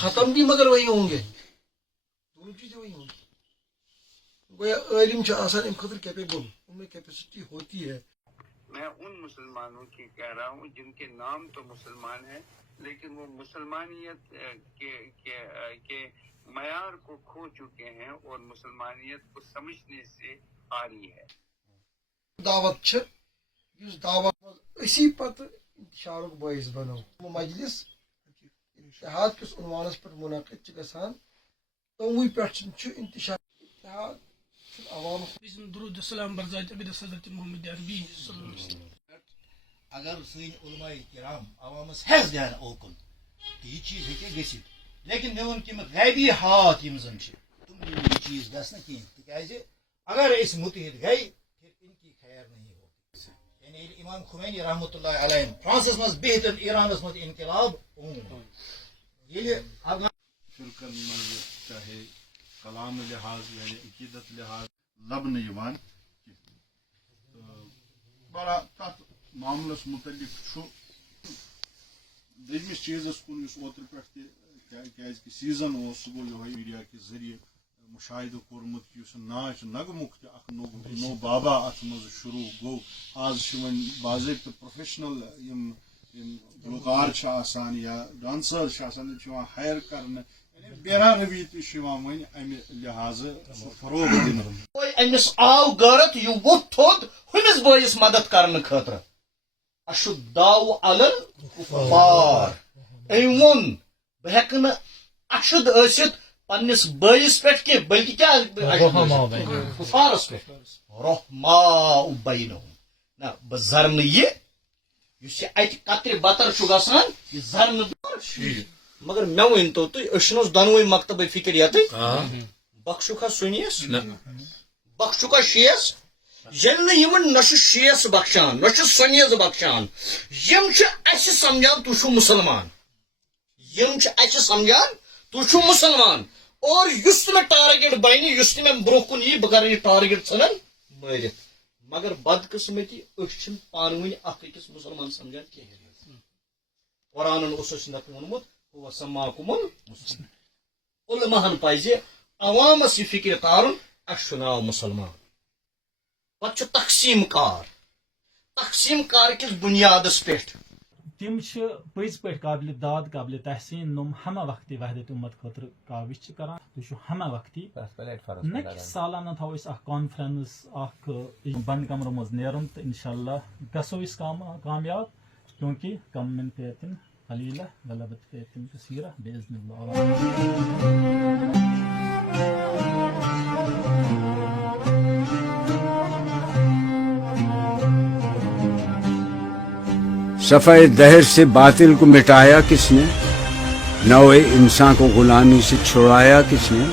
ختم بھی مگر وہی ہوں گے، دونوں چیزیں وہی ہوں گی. گویا عالم چھِ آسان امہِ خٲطرٕ کیپیبل، ان میں کیپیسٹی ہوتی ہے. میں ان مسلمانوں کی کہہ رہا ہوں جن کے نام تو مسلمان ہیں لیکن وہ مسلمانیت کے معیار کو کھو چکے ہیں اور مسلمانیت کو سمجھنے سے آری ہے. دعوت چھِ یُس دعوت اسی پتہٕ انتشارُک باعث بنو. مجلس اتحاد کس عنوانس پٮ۪ٹھ منعقد چھِ گژھان، تموٕے پٮ۪ٹھ چھُ انتشار اتحاد چھُ عوام. درود السلام برزات عبید حضرت محمد عربی صلی اللہ علیہ وسلم. اگر سن علماء کرام عوامس حس دین اوکن تو یہ چیز ہیکہ گژھت، لیکن مے ون تم غیبی ہاتھ یم زن تم یہ چیز گھس نا کہین تکیازِ اگر اس متحد گئی پھر ان کی خیر نہیں ہوگی. یعنی امام خمینی رحمۃ اللہ علیہ فرانسس مز بہتر ایرانس مز انقلاب فرقن مز چاہے کلام لحاظ یعنی عقیدت لحاظ لبن یوان بڑا تر معاملس متعلق دمس چیزس کن اس اوتر پہ سیزن سہ گو یہ میڈیا کے ذریعے مشاہدہ کورمت کہ ناچ نغمک تک نو بابا ات مز شروع گو. آز ون باضابطہ پروفیشنل گلوکار آسان یا ڈانسر آسان ہائر کرنے بیرا روی تم امہ لحاظ فروغ دن. امس آو غیرت یہ ووت تھوٚد ہمس بٲیس مدد کرنے خاطر. اشداء علی الکفار أمۍ ووٚن بہٕ ہیٚکہٕ نہٕ اشد ٲسِتھ پننس بٲیس پٮ۪ٹھ کینٛہہ بلکہ کیا کفارس پٮ۪ٹھ رحماء بینہم. نہ بہٕ زرٕ نہٕ یہِ یُس یہِ اتہِ قطرِ بطر چھُ گژھان یہِ زرٕ نہٕ. مگر مے ؤنۍ تو تُہۍ أسۍ چھِنہٕ دۄنوٕے مکتبے فکر یتٕے بخشُکھا سُنیس بخشُکھا شیس ییٚلہِ نہٕ یِمن نہ چھُ شیس بخشان نہ چھُ سُنیس بخشان یِم چھِ اَسہِ سمجھان تُہۍ چھِو مُسلمان. یِم چھِ اَسہِ سمجھان تُہۍ چھِو مُسلمان اور یُس تہِ مےٚ ٹارگیٹ بنہِ یُس تہِ مےٚ برونٛہہ کُن یی بہٕ کرٕ یہِ ٹارگیٹ ژھٕنن مٲرِتھ. مگر بدقسمتی أسۍ چھِنہٕ پانہٕ ؤنۍ اکھ أکِس مُسلمان سمجھان کِہیٖنۍ. قرآنن اوس اَسہِ نتہٕ ووٚنمُت هو سماكم المسلمين. علماءن پزِ عوامس یہ فکر تارن اَسہِ چھُ ناو مسلمان. پتہٕ چھُ تقسیم کار کس بنیادس پٮ۪ٹھ تم پٔزۍ پٲٹھۍ قابل داد قابل تحسین نم ہمہ وقتی وحدت امت خاطر کاوش کران. تُہۍ ہمہ وقتی نہ کہ سالانہ تھاو أسۍ اکھ کانفرنس اکھ بند کمرٕ منٛز نیرُن تہٕ انشاءاللہ گژھو أسۍ کامیاب کیونکہ کم من فئة قلیلہ غلبت فئة کثیرہ بإذن اللہ. صفحہ دہر سے باطل کو مٹایا کس نے؟ نوع انسان کو غلامی سے چھڑایا کس نے؟